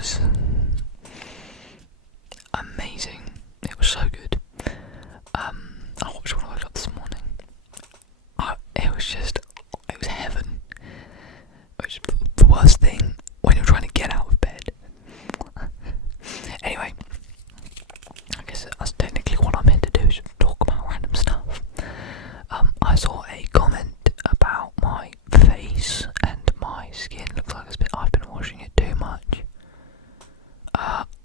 was amazing. It was so good. I watched when I woke up this morning. It was heaven. Which is the worst thing when you're trying to get out of bed. Anyway, I guess that's technically what I'm here to do, is just talk about random stuff. I saw a comment about my face and my skin. Looks like I've been washing it too much.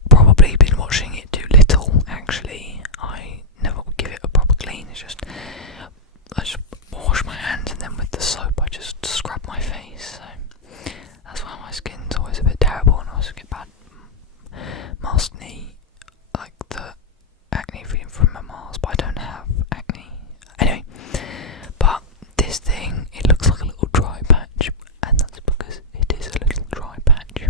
Probably been washing it too little, actually. I never would give it a proper clean. I just wash my hands, and then with the soap I just scrub my face. So that's why my skin's always a bit terrible, and I also get bad maskne, like the acne from my mask, but I don't have acne. Anyway, but this thing, it looks like a little dry patch, and that's because it is a little dry patch.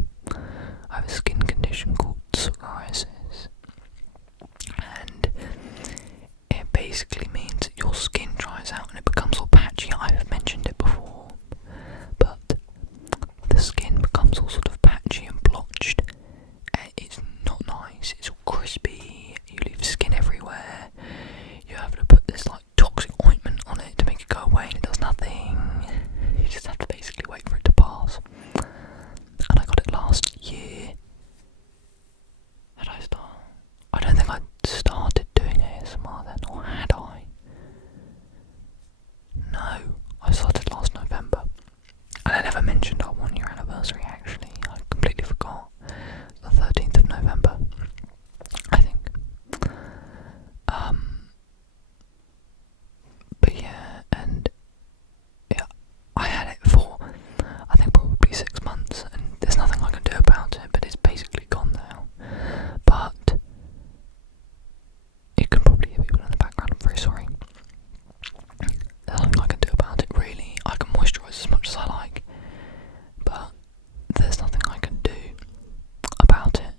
I have a skin condition called psoriasis, and it basically means that your skin dries out and it becomes all patchy. I've mentioned it before, but the skin becomes all sort of patchy and blotched. It's not nice. It's all crispy. You leave skin everywhere. You have to put this like toxic ointment on it to make it go away, and it does nothing. You just have to basically wait for it to pass. And I got it last year. Had I started? I don't think I started doing ASMR then, or had I? No, I started last November. And I never mentioned our 1 year anniversary, actually. I completely forgot. The 13th of November, I think. But yeah, and yeah, I had it for, I think, probably 6 months, and there's nothing I can do about it, but it's basically gone now. But you can probably hear people in the background, I'm very sorry. There's nothing I can do about it, really. I can moisturise as much as I like, but there's nothing I can do about it.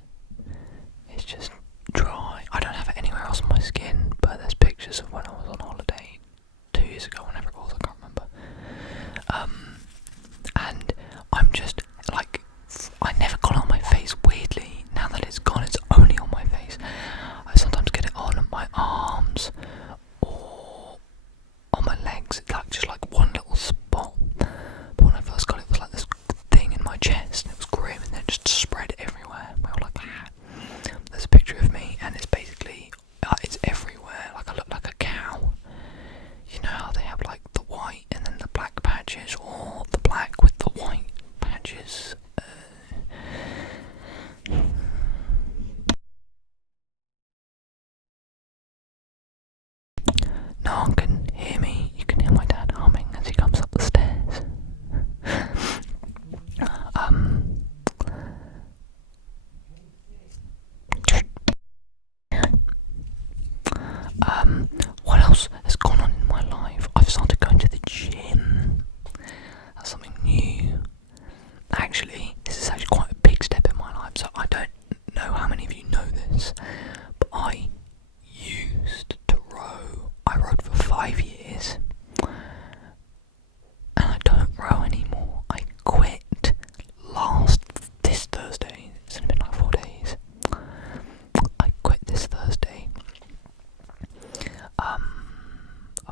It's just dry. I don't have it anywhere else on my skin, but there's pictures of when I was on holiday 2 years ago, whenever it was, I can't remember. And I'm just like, I never got it on my face, weirdly. Now that it's gone, it's only on my face. I sometimes get it on my arms or on my legs. It's like just like one little spot. But when I first got it, it was like this thing in my chest, and it was grim, and then it just spread everywhere. We were like, there's a picture of me, and it's basically it's everywhere. Like I look like a cow. You know how they have like the white and then the black patches, or the black with the white patches. No one can hear me. You can hear my dad humming as he comes up the stairs. What else has gone on in my life? I've started going to the gym. That's something new. Actually, this is actually quite a big step in my life, so I don't know how many of you know this, but I used to row. I rowed for 5 years, and I don't row anymore. I quit this Thursday. It's only been like 4 days. I quit this Thursday.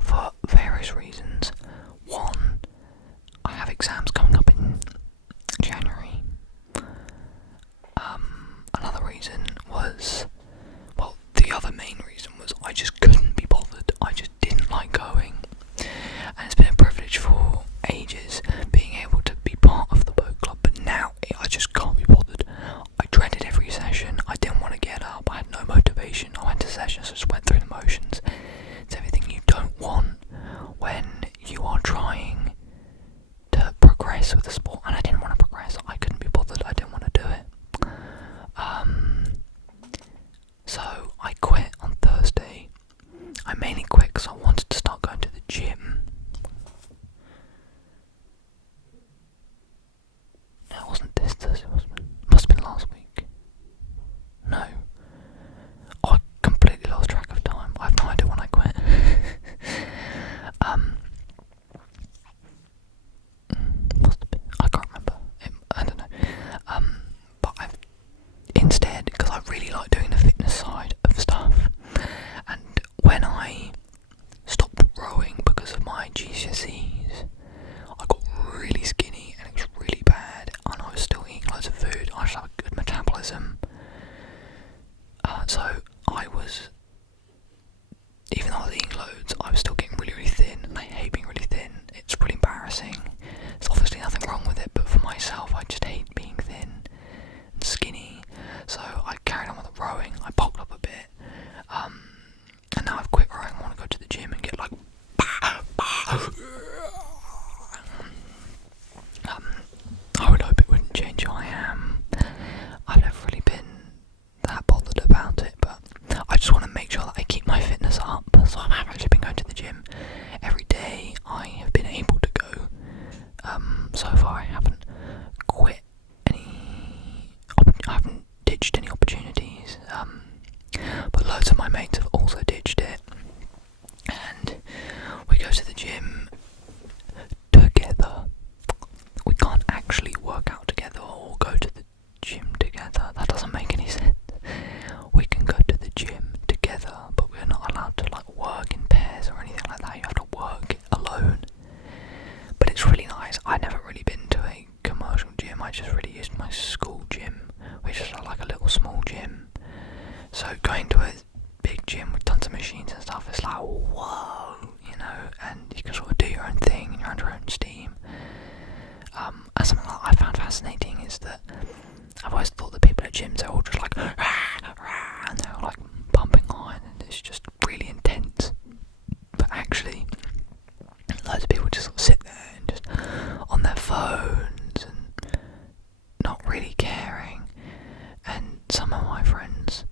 For various reasons. One, I have exams coming up in January. Another reason was, well, the other main reason was I just couldn't be bothered. I just didn't like going. And it's been a privilege for ages being able to be part of the boat club, but now I just can't be bothered. I dreaded every session. I didn't want to get up. I had no motivation. I went to sessions, I just went through the motions. It's everything you don't want when you are trying to progress with the sport, and I didn't want to progress. I couldn't be bothered. I didn't want to do it. So I quit on Thursday. I mainly quit because I wanted to start going to the gym. No, it wasn't this Thursday, must have been last week. No. I completely lost track of time. I have no idea when I quit. Must have been. I can't remember. I don't know. But just really used my school gym, which is like a little small gym. So going to a big gym with tons of machines and stuff, it's like, whoa, you know, and you can sort of do your own thing and you're under your own steam. And something that I found fascinating is that I've always thought that people at gyms, they're all just like, rah, rah, and they're all like pumping iron, and it's just really intense. But actually, loads of people just sort of sit there and just on their phones and not really caring. And some of my friends,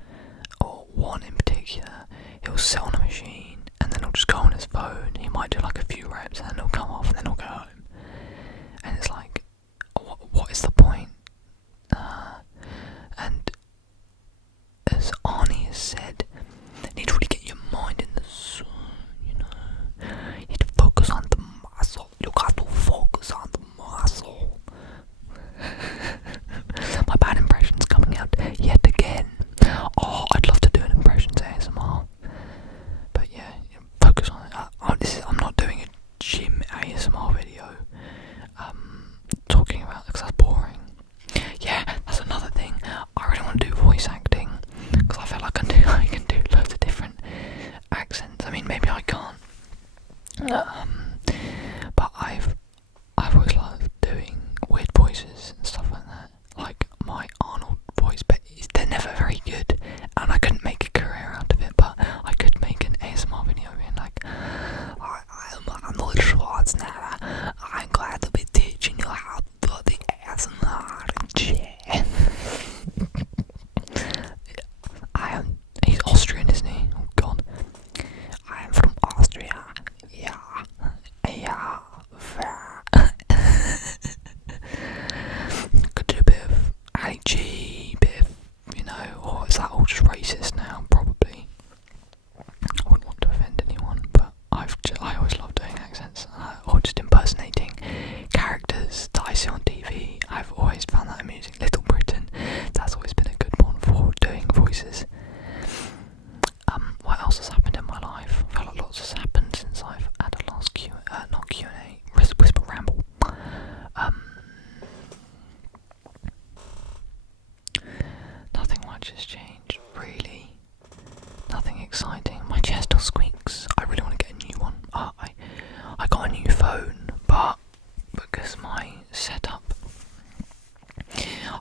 or one in particular, he'll sit on a machine and then he'll just go on his phone. He might do like a few reps and then he'll come off and then he'll go home. And it's like, what is the point? And as Arnie has said, you need to really get your mind in the zone, you know. You need to focus on the muscle. You got to focus on the muscle. My bad impression's coming out yet again. Oh, I'd love to do an impressions ASMR. But yeah, focus on it. I'm not doing a gym ASMR video. Talking about, because that's boring. Yeah, that's another thing. I really want to do voice acting, because I feel like I can do loads of different accents. I mean, maybe I can't. But I've always loved doing weird voices and stuff like that. Like my Arnold voice, but they're never very good, and I couldn't make a career out of it. But I could make an ASMR video being like, I'm Arnold Schwarzenegger. I'm glad to be teaching you how to do the ASMR. He's Austrian, isn't he? Oh god. I am from Austria. Yeah. Yeah. Could do a bit of Ali G, bit of, you know, or is that all just racist now? Probably. I wouldn't want to offend anyone, but I always love doing accents, or just impersonating characters that I see on TV. I've always found that amusing. Little Britain, that's always been a good one for doing voices. What else has happened in my life? I feel like lots has happened since I've had a last not Q&A, Whisper Ramble. Nothing much has changed, really. Nothing exciting. My chair still squeaks. I really want to get a new one. I got a new phone, but because my setup,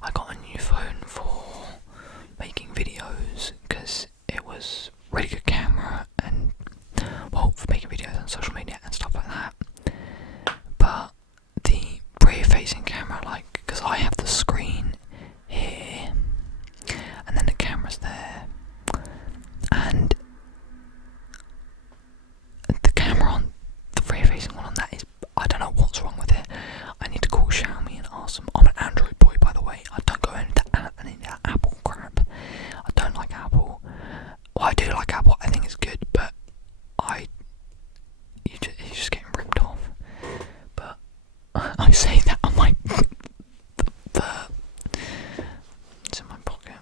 I got a new phone for making videos, because it was really good camera and, well, for making videos on social media and stuff like that. But the rear facing camera, like, because I have the screen here and then the camera's there, and the camera on the rear facing one on that is, I don't know what's wrong with it. I need to call Xiaomi and ask them. I'm an Android boy, by the way. I don't go into Apple crap. I don't like Apple. Well, I do like Apple. I think it's good, but you're just getting ripped off. But I say that on my it's in my pocket,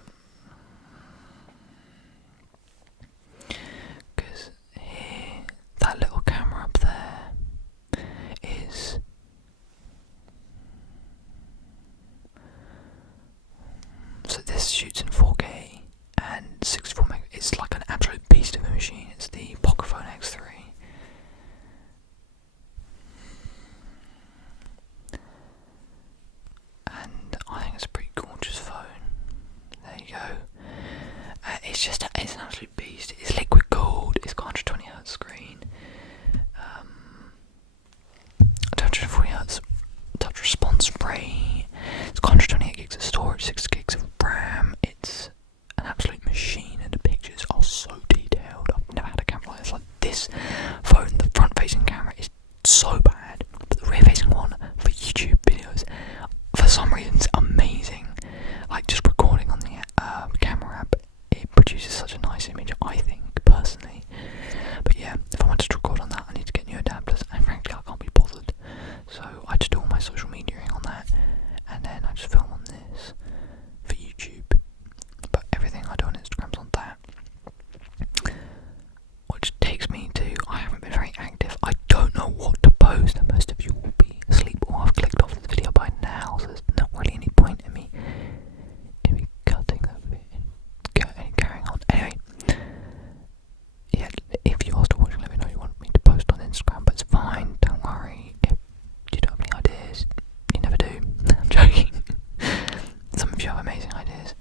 because here, that little camera up there is so this shoots in 4K and 64 meg. It's like an absolute beast of a machine. It's the Pocophone X3. And I think it's a pretty gorgeous phone. There you go. It's an absolute beast. It's liquid cooled. It's got 120Hz screen. 240Hz touch response rate. It's got 128 gigs of storage, 6 gigs of RAM. It's an absolute machine, and the pictures are so detailed. I've never had a camera like this. if you have amazing ideas.